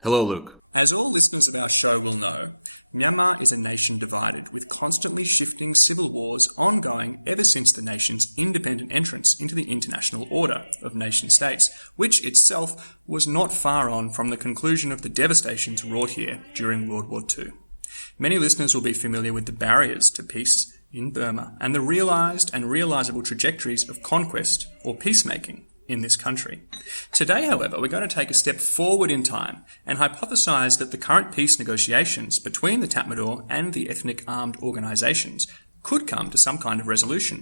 Hello, Luke. As all this person in Australia know, Myanmar is a nation divided with constantly shifting civil laws ongoing ever since the nation's independent entrance into the international order of nation states, which itself was not far on from the conclusion of the devastations wrought here during World War II. Many listeners will be familiar with the barriers to peace in Burma and the realisable trajectories of conquest or peacemaking in this country. Today, however, we're going to take a step forward in time and hypothesize that the current peace negotiations between the Tamil and the ethnic armed organisations could come to some kind of resolution,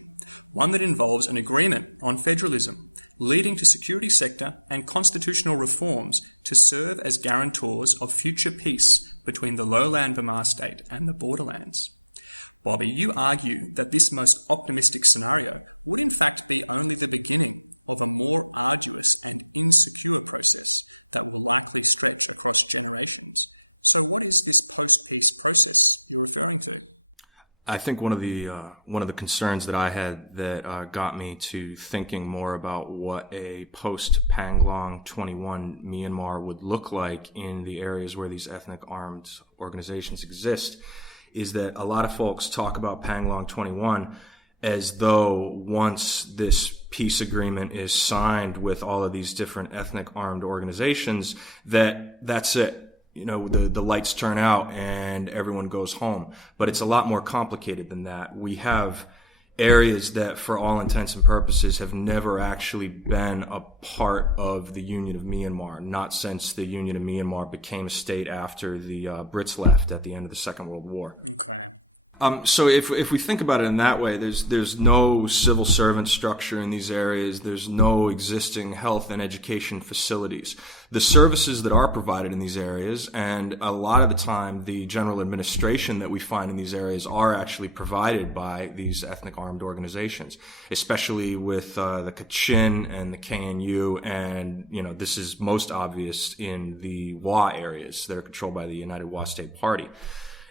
one that involves an agreement on federalism, leading a security sector and constitutional reforms to serve as guarantors of future peace between the homeland, the Malastic and the borderlands. I may even argue that this most optimistic scenario would in fact be only the beginning of a more arduous and insecure process that will likely stretch across generations. So what is this post-peace process you're referring to? I think one of the concerns that I had that got me to thinking more about what a post-Panglong 21 Myanmar would look like in the areas where these ethnic armed organizations exist is that a lot of folks talk about Panglong 21 as though once this peace agreement is signed with all of these different ethnic armed organizations, that's it. You know, the lights turn out and everyone goes home. But it's a lot more complicated than that. We have areas that, for all intents and purposes, have never actually been a part of the Union of Myanmar, not since the Union of Myanmar became a state after the Brits left at the end of the Second World War. So if we think about it in that way, there's no civil servant structure in these areas. There's no existing health and education facilities. The services that are provided in these areas, and a lot of the time the general administration that we find in these areas are actually provided by these ethnic armed organizations, especially with the Kachin and the KNU, and this is most obvious in the Wa areas that are controlled by the United Wa State Party.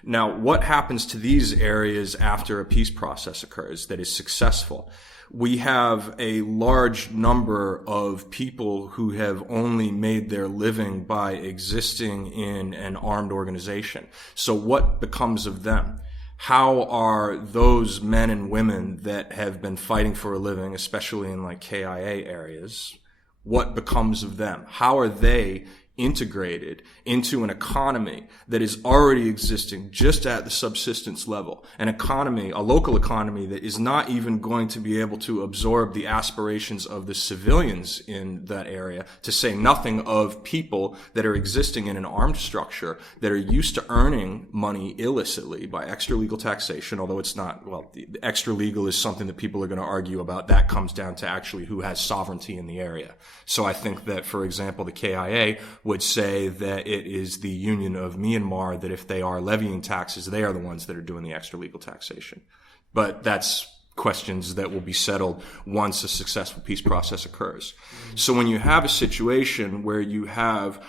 Now, what happens to these areas after a peace process occurs that is successful? We have a large number of people who have only made their living by existing in an armed organization. So what becomes of them? How are those men and women that have been fighting for a living, especially in like KIA areas, what becomes of them? How are they integrated into an economy that is already existing just at the subsistence level, an economy, a local economy that is not even going to be able to absorb the aspirations of the civilians in that area, to say nothing of people that are existing in an armed structure that are used to earning money illicitly by extra legal taxation, although it's not, the extra legal is something that people are going to argue about. That comes down to actually who has sovereignty in the area. So I think that, for example, the KIA would say that it is the Union of Myanmar that if they are levying taxes, they are the ones that are doing the extra legal taxation. But that's questions that will be settled once a successful peace process occurs. So when you have a situation where you have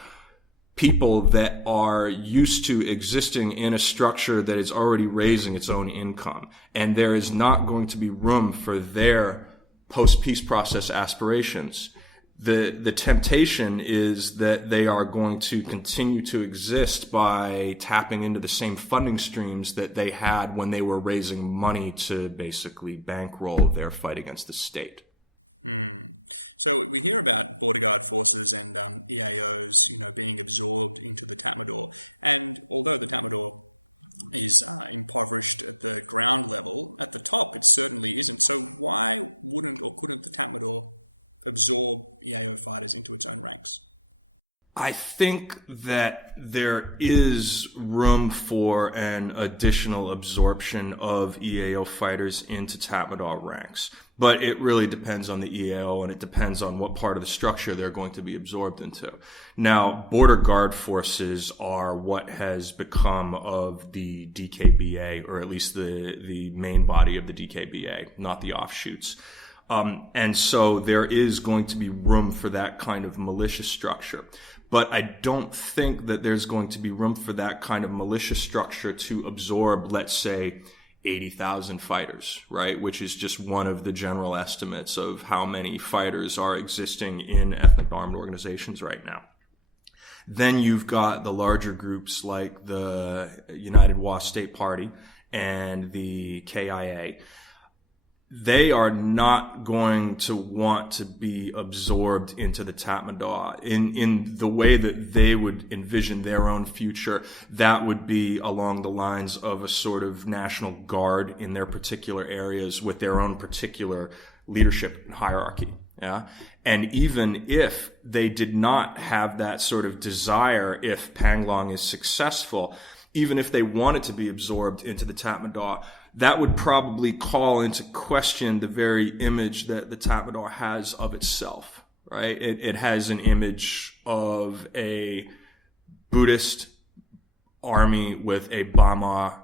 people that are used to existing in a structure that is already raising its own income, and there is not going to be room for their post-peace process aspirations, the temptation is that they are going to continue to exist by tapping into the same funding streams that they had when they were raising money to basically bankroll their fight against the state. I think that there is room for an additional absorption of EAO fighters into Tatmadaw ranks, but it really depends on the EAO and it depends on what part of the structure they're going to be absorbed into. Now, border guard forces are what has become of the DKBA, or at least the main body of the DKBA, not the offshoots. And so there is going to be room for that kind of militia structure. But I don't think that there's going to be room for that kind of militia structure to absorb, let's say, 80,000 fighters, right? Which is just one of the general estimates of how many fighters are existing in ethnic armed organizations right now. Then you've got the larger groups like the United Wa State Party and the KIA. They are not going to want to be absorbed into the Tatmadaw in the way that they would envision their own future. That would be along the lines of a sort of national guard in their particular areas with their own particular leadership and hierarchy. Yeah. And even if they did not have that sort of desire, if Panglong is successful, even if they wanted to be absorbed into the Tatmadaw, that would probably call into question the very image that the Tatmadaw has of itself, right? It has an image of a Buddhist army with a Bama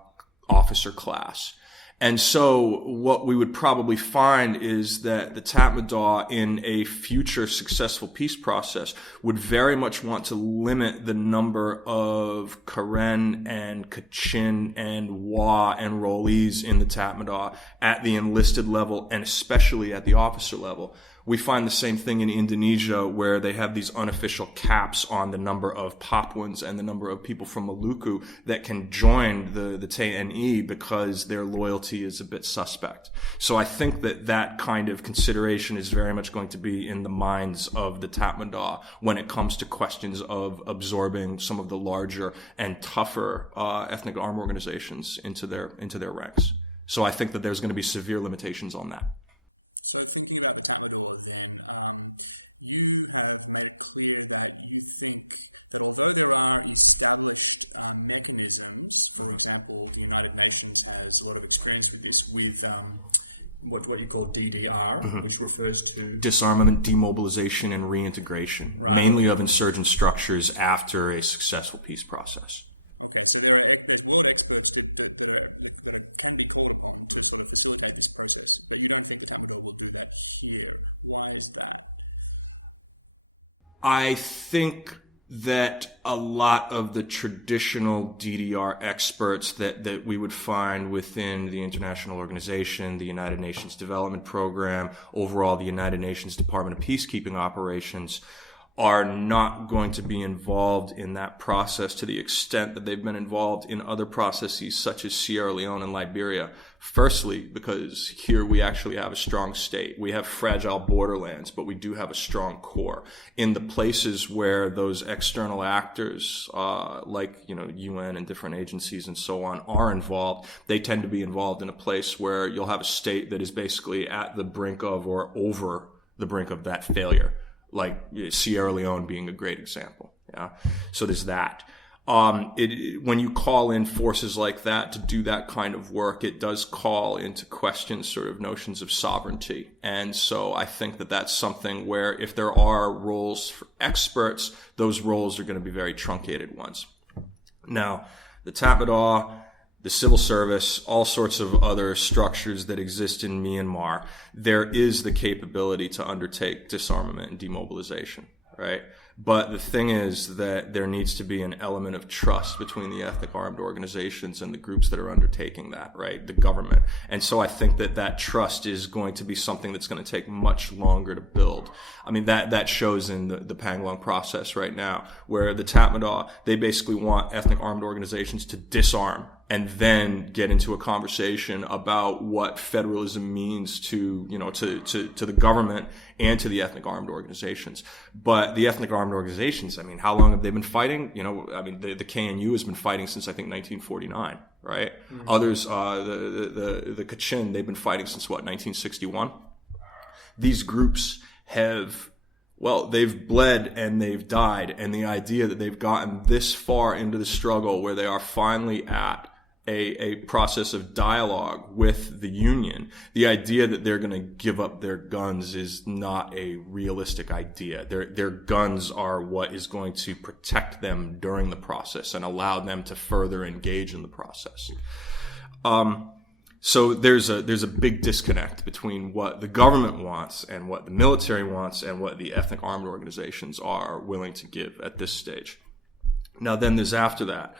officer class. And so what we would probably find is that the Tatmadaw in a future successful peace process would very much want to limit the number of Karen and Kachin and Wa enrollees in the Tatmadaw at the enlisted level and especially at the officer level. We find the same thing in Indonesia where they have these unofficial caps on the number of Papuans and the number of people from Maluku that can join the TNI because their loyalty is a bit suspect. So I think that kind of consideration is very much going to be in the minds of the Tatmadaw when it comes to questions of absorbing some of the larger and tougher ethnic armed organizations into their ranks. So I think that there's going to be severe limitations on that. Established mechanisms. For example, the United Nations has a lot of experience with this, with what you call DDR, which refers to disarmament, demobilization, and reintegration, right, mainly of insurgent structures after a successful peace process. Okay, so there are experts that are currently calling on to facilitate this process, but you don't think Canada will do that here. Why is that? I think that a lot of the traditional DDR experts that we would find within the international organization, the United Nations Development Program, overall the United Nations Department of Peacekeeping Operations, are not going to be involved in that process to the extent that they've been involved in other processes such as Sierra Leone and Liberia. Firstly, because here we actually have a strong state. We have fragile borderlands, but we do have a strong core. In the places where those external actors, like, UN and different agencies and so on are involved, they tend to be involved in a place where you'll have a state that is basically at the brink of or over the brink of that failure. Like Sierra Leone being a great example. Yeah. So there's that. When you call in forces like that to do that kind of work, it does call into question sort of notions of sovereignty. And so I think that that's something where if there are roles for experts, those roles are going to be very truncated ones. Now, the Tatmadaw, the civil service, all sorts of other structures that exist in Myanmar, there is the capability to undertake disarmament and demobilization, right? But the thing is that there needs to be an element of trust between the ethnic armed organizations and the groups that are undertaking that, right? The government. And so I think that trust is going to be something that's going to take much longer to build. I mean, that shows in the Panglong process right now, where the Tatmadaw, they basically want ethnic armed organizations to disarm and then get into a conversation about what federalism means to the government and to the ethnic armed organizations. But the ethnic armed organizations, I mean, how long have they been fighting? The KNU has been fighting since, I think, 1949, right? Mm-hmm. Others, the Kachin, they've been fighting since, 1961? These groups they've bled and they've died. And the idea that they've gotten this far into the struggle where they are finally at a process of dialogue with the union, the idea that they're going to give up their guns is not a realistic idea. Their guns are what is going to protect them during the process and allow them to further engage in the process. So there's a big disconnect between what the government wants and what the military wants and what the ethnic armed organizations are willing to give at this stage. Now then there's after that.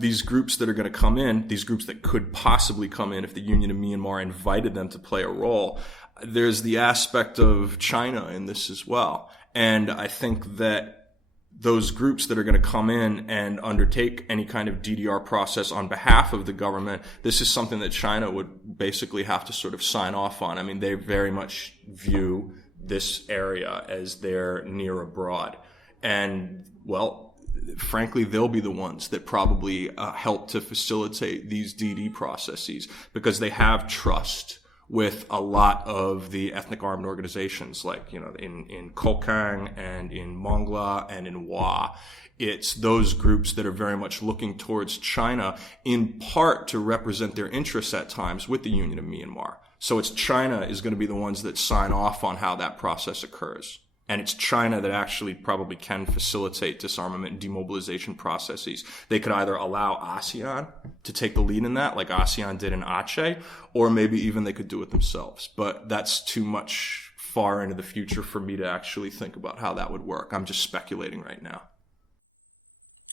These groups that are going to come in, these groups that could possibly come in if the Union of Myanmar invited them to play a role, there's the aspect of China in this as well. And I think that those groups that are going to come in and undertake any kind of DDR process on behalf of the government, this is something that China would basically have to sort of sign off on. I mean, they very much view this area as their near abroad. And, well, frankly, they'll be the ones that probably help to facilitate these DD processes because they have trust with a lot of the ethnic armed organizations, like, in Kokang and in Mongla and in Wa. It's those groups that are very much looking towards China, in part to represent their interests at times with the Union of Myanmar. So it's China is going to be the ones that sign off on how that process occurs. And it's China that actually probably can facilitate disarmament and demobilization processes. They could either allow ASEAN to take the lead in that, like ASEAN did in Aceh, or maybe even they could do it themselves. But that's too much far into the future for me to actually think about how that would work. I'm just speculating right now.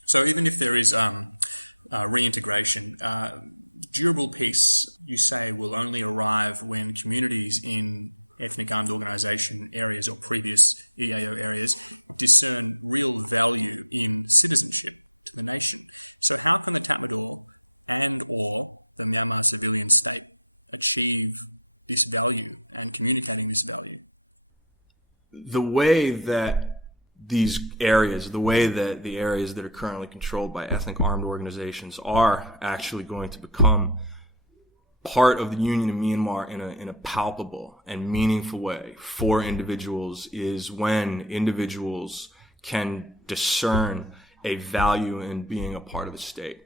So there is reintegration. Durable peace, you say, will only arrive when communities in ethnic organization areas and previous union areas discern real value in citizenship to the nation. So how could a capital on the wall and an Australian state achieve this value and communicating this value? The way that these areas, the way that the areas that are currently controlled by ethnic armed organizations are actually going to become part of the Union of Myanmar in a palpable and meaningful way for individuals is when individuals can discern a value in being a part of the state.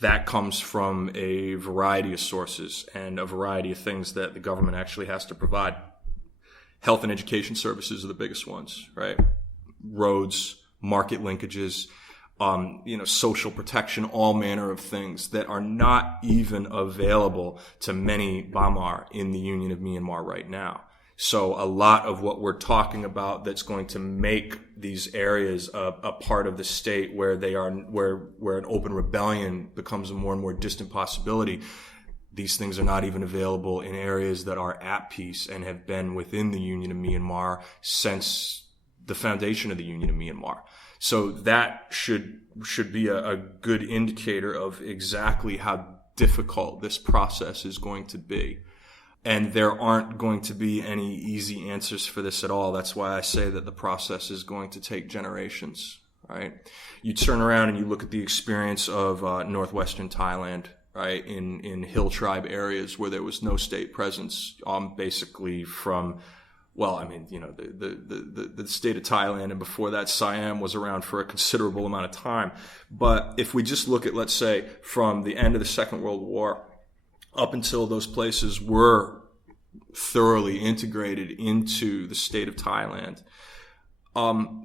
That comes from a variety of sources and a variety of things that the government actually has to provide. Health and education services are the biggest ones, right? Roads, market linkages, social protection, all manner of things that are not even available to many Bamar in the Union of Myanmar right now. So a lot of what we're talking about that's going to make these areas a part of the state where they are, where an open rebellion becomes a more and more distant possibility, these things are not even available in areas that are at peace and have been within the Union of Myanmar since the foundation of the Union of Myanmar. So that should be a good indicator of exactly how difficult this process is going to be. And there aren't going to be any easy answers for this at all. That's why I say that the process is going to take generations, right? You turn around and you look at the experience of northwestern Thailand, right, in hill tribe areas where there was no state presence, basically from, well, I mean, the state of Thailand and before that Siam was around for a considerable amount of time. But if we just look at, let's say, from the end of the Second World War up until those places were thoroughly integrated into the state of Thailand,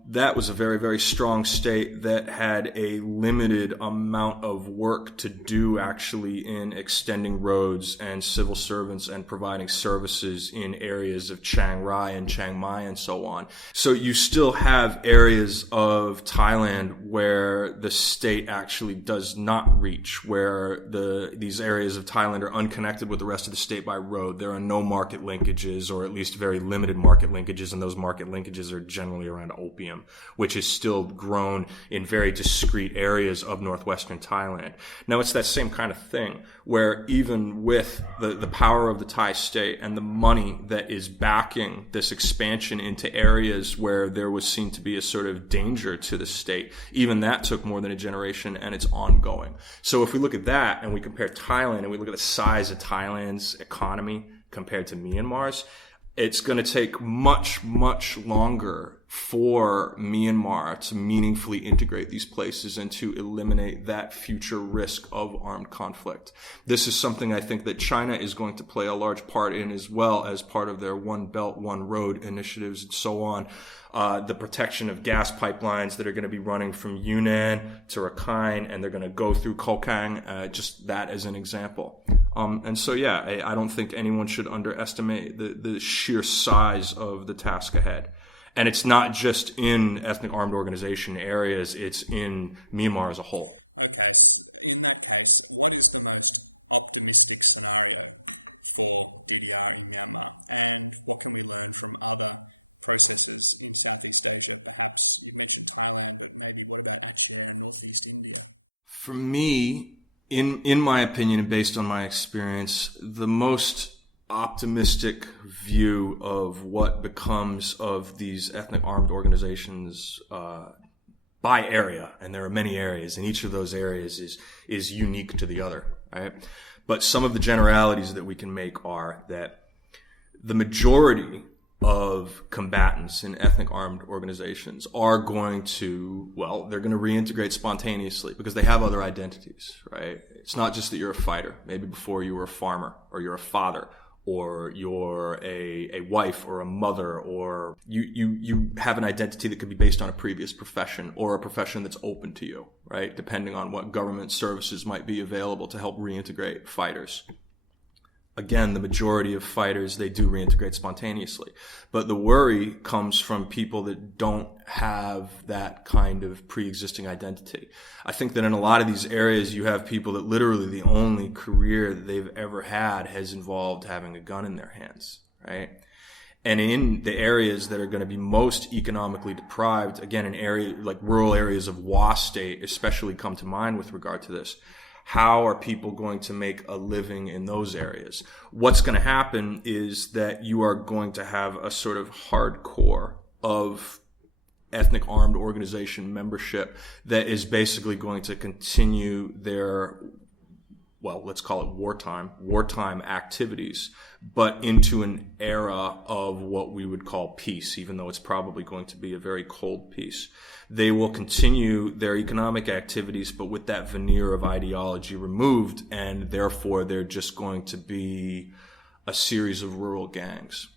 that was a very, very strong state that had a limited amount of work to do actually in extending roads and civil servants and providing services in areas of Chiang Rai and Chiang Mai and so on. So you still have areas of Thailand where the state actually does not reach, where these areas of Thailand are unconnected with the rest of the state by road. There are no market linkages, or at least very limited market linkages, and those market linkages are generally around opium, which is still grown in very discrete areas of northwestern Thailand. Now, it's that same kind of thing where even with the power of the Thai state and the money that is backing this expansion into areas where there was seen to be a sort of danger to the state, even that took more than a generation and it's ongoing. So if we look at that and we compare Thailand and we look at the size of Thailand's economy compared to Myanmar's, it's going to take much, much longer for Myanmar to meaningfully integrate these places and to eliminate that future risk of armed conflict. This is something I think that China is going to play a large part in, as well as part of their One Belt, One Road initiatives and so on. The protection of gas pipelines that are going to be running from Yunnan to Rakhine, and they're going to go through Kokang, just that as an example. And so, yeah, I don't think anyone should underestimate the sheer size of the task ahead. And it's not just in ethnic armed organization areas, it's in Myanmar as a whole. For me, in my opinion and based on my experience, the most optimistic view of what becomes of these ethnic armed organizations by area, and there are many areas, and each of those areas is unique to the other, right? But some of the generalities that we can make are that the majority of combatants in ethnic armed organizations are going to, well, they're going to reintegrate spontaneously because they have other identities, right? It's not just that you're a fighter. Maybe before you were a farmer, or you're a father, or you're a wife or a mother, or you have an identity that could be based on a previous profession or a profession that's open to you, right? Depending on what government services might be available to help reintegrate fighters. Again, the majority of fighters, they do reintegrate spontaneously. But the worry comes from people that don't have that kind of pre-existing identity. I think that in a lot of these areas, you have people that literally the only career that they've ever had has involved having a gun in their hands, right? And in the areas that are going to be most economically deprived, again, in area like rural areas of WA state especially come to mind with regard to this. How are people going to make a living in those areas? What's going to happen is that you are going to have a sort of hardcore of ethnic armed organization membership that is basically going to continue their, well, let's call it wartime activities, but into an era of what we would call peace, even though it's probably going to be a very cold peace. They will continue their economic activities, but with that veneer of ideology removed, and therefore they're just going to be a series of rural gangs.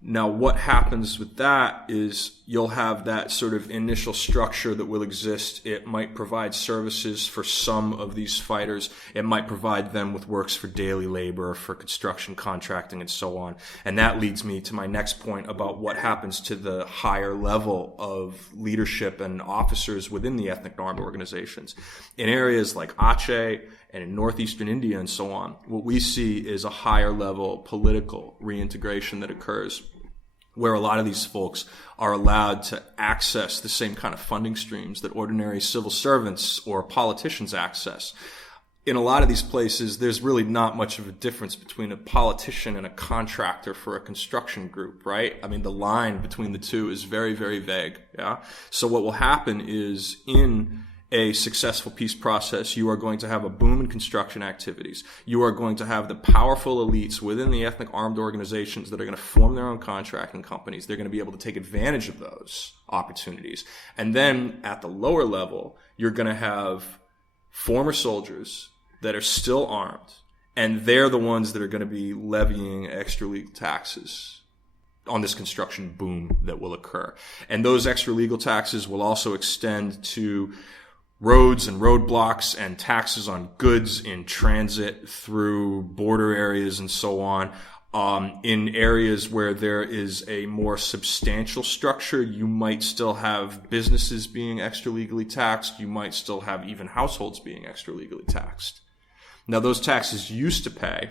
Now, what happens with that is you'll have that sort of initial structure that will exist. It might provide services for some of these fighters. It might provide them with works for daily labor, for construction contracting, and so on. And that leads me to my next point about what happens to the higher level of leadership and officers within the ethnic armed organizations. In areas like Aceh and in northeastern India and so on, what we see is a higher level political reintegration that occurs, where a lot of these folks are allowed to access the same kind of funding streams that ordinary civil servants or politicians access. In a lot of these places, there's really not much of a difference between a politician and a contractor for a construction group, right? I mean, the line between the two is very, very vague, yeah? So what will happen is in a successful peace process, you are going to have a boom in construction activities. You are going to have the powerful elites within the ethnic armed organizations that are going to form their own contracting companies. They're going to be able to take advantage of those opportunities. And then at the lower level, you're going to have former soldiers that are still armed, and they're the ones that are going to be levying extra legal taxes on this construction boom that will occur. And those extra legal taxes will also extend to roads and roadblocks and taxes on goods in transit through border areas and so on. In areas where there is a more substantial structure, you might still have businesses being extra legally taxed. You might still have even households being extra legally taxed. Now, those taxes used to pay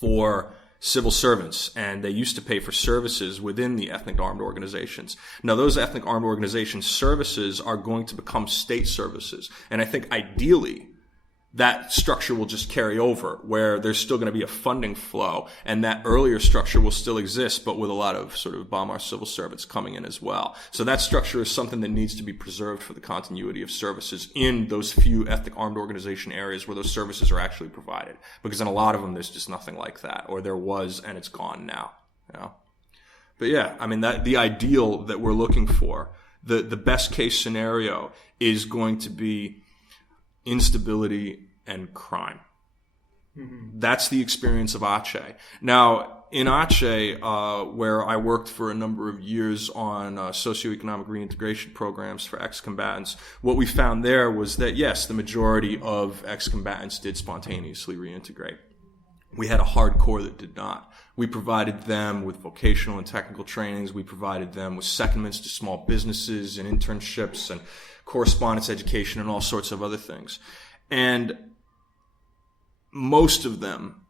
for civil servants, and they used to pay for services within the ethnic armed organizations. Now, those ethnic armed organization services are going to become state services. And I think ideally that structure will just carry over, where there's still going to be a funding flow, and that earlier structure will still exist, but with a lot of sort of Bamar civil servants coming in as well. So that structure is something that needs to be preserved for the continuity of services in those few ethnic armed organization areas where those services are actually provided. Because in a lot of them, there's just nothing like that, or there was, and it's gone now. You know? But yeah, I mean, that the ideal that we're looking for, the best case scenario is going to be instability and crime. Mm-hmm. That's the experience of Aceh. Now, in Aceh, where I worked for a number of years on socioeconomic reintegration programs for ex-combatants, what we found there was that, yes, the majority of ex-combatants did spontaneously reintegrate. We had a hardcore that did not. We provided them with vocational and technical trainings. We provided them with secondments to small businesses and internships and correspondence education and all sorts of other things. And most of them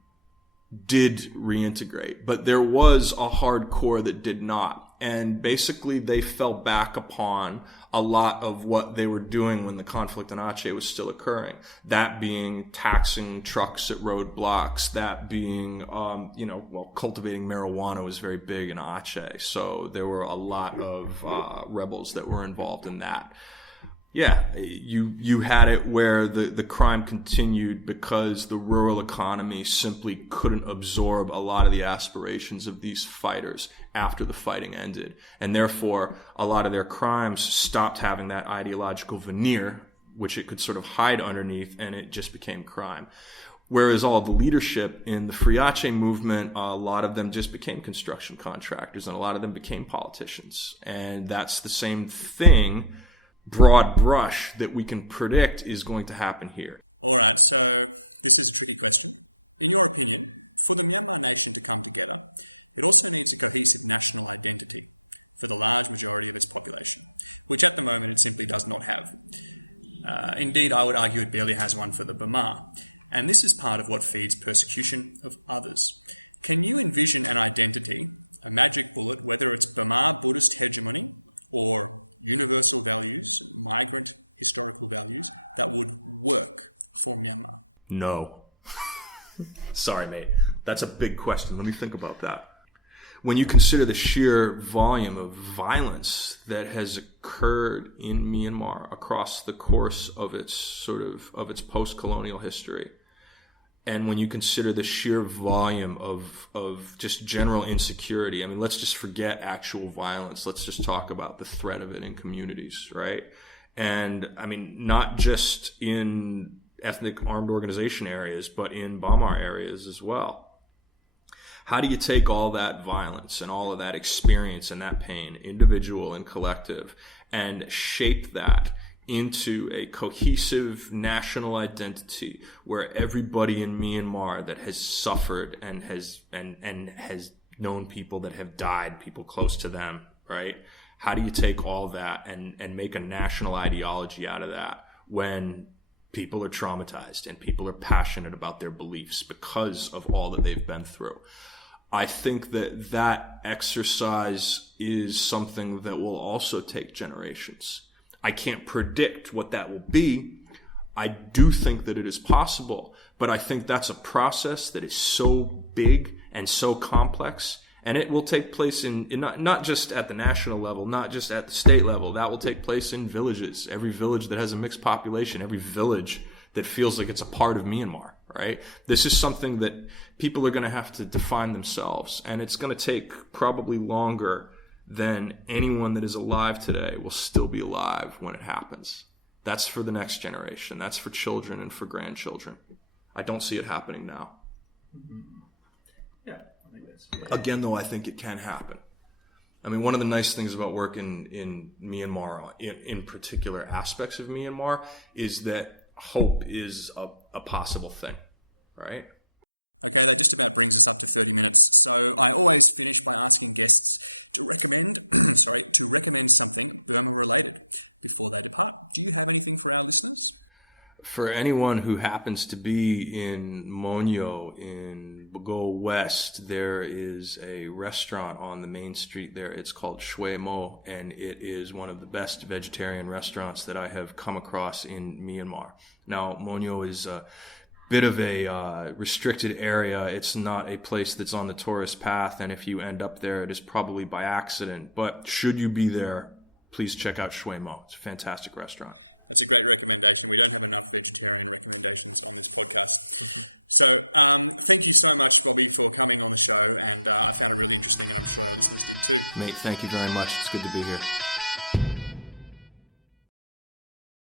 did reintegrate, but there was a hardcore that did not. And basically they fell back upon a lot of what they were doing when the conflict in Aceh was still occurring. That being taxing trucks at roadblocks, that being, cultivating marijuana was very big in Aceh. So there were a lot of rebels that were involved in that. Yeah, you had it where the crime continued because the rural economy simply couldn't absorb a lot of the aspirations of these fighters after the fighting ended. And therefore, a lot of their crimes stopped having that ideological veneer, which it could sort of hide underneath, and it just became crime. Whereas all of the leadership in the Free Aceh movement, a lot of them just became construction contractors, and a lot of them became politicians. And that's the same thing, broad brush, that we can predict is going to happen here. No. Sorry, mate. That's a big question. Let me think about that. When you consider the sheer volume of violence that has occurred in Myanmar across the course of its post-colonial history, and when you consider the sheer volume of just general insecurity, I mean, let's just forget actual violence. Let's just talk about the threat of it in communities, right? And I mean, not just in ethnic armed organization areas, but in Bamar areas as well. How do you take all that violence and all of that experience and that pain, individual and collective, and shape that into a cohesive national identity where everybody in Myanmar that has suffered and has known people that have died, people close to them, right? How do you take all that and make a national ideology out of that when people are traumatized and people are passionate about their beliefs because of all that they've been through? I think that exercise is something that will also take generations. I can't predict what that will be. I do think that it is possible, but I think that's a process that is so big and so complex, and it will take place in not just at the national level, not just at the state level. That will take place in villages, every village that has a mixed population, every village that feels like it's a part of Myanmar, right? This is something that people are going to have to define themselves, and it's going to take probably longer than anyone that is alive today will still be alive when it happens. That's for the next generation. That's for children and for grandchildren. I don't see it happening now. Mm-hmm. Yeah, I think that's right. Again, though, I think it can happen. I mean, one of the nice things about working in Myanmar, in particular aspects of Myanmar, is that hope is a possible thing, right? For anyone who happens to be in Monyo, in Bago West, there is a restaurant on the main street there. It's called Shui Mo, and it is one of the best vegetarian restaurants that I have come across in Myanmar. Now, Monyo is a bit of a restricted area. It's not a place that's on the tourist path, and if you end up there, it is probably by accident. But should you be there, please check out Shui Mo. It's a fantastic restaurant. Mate, thank you very much. It's good to be here.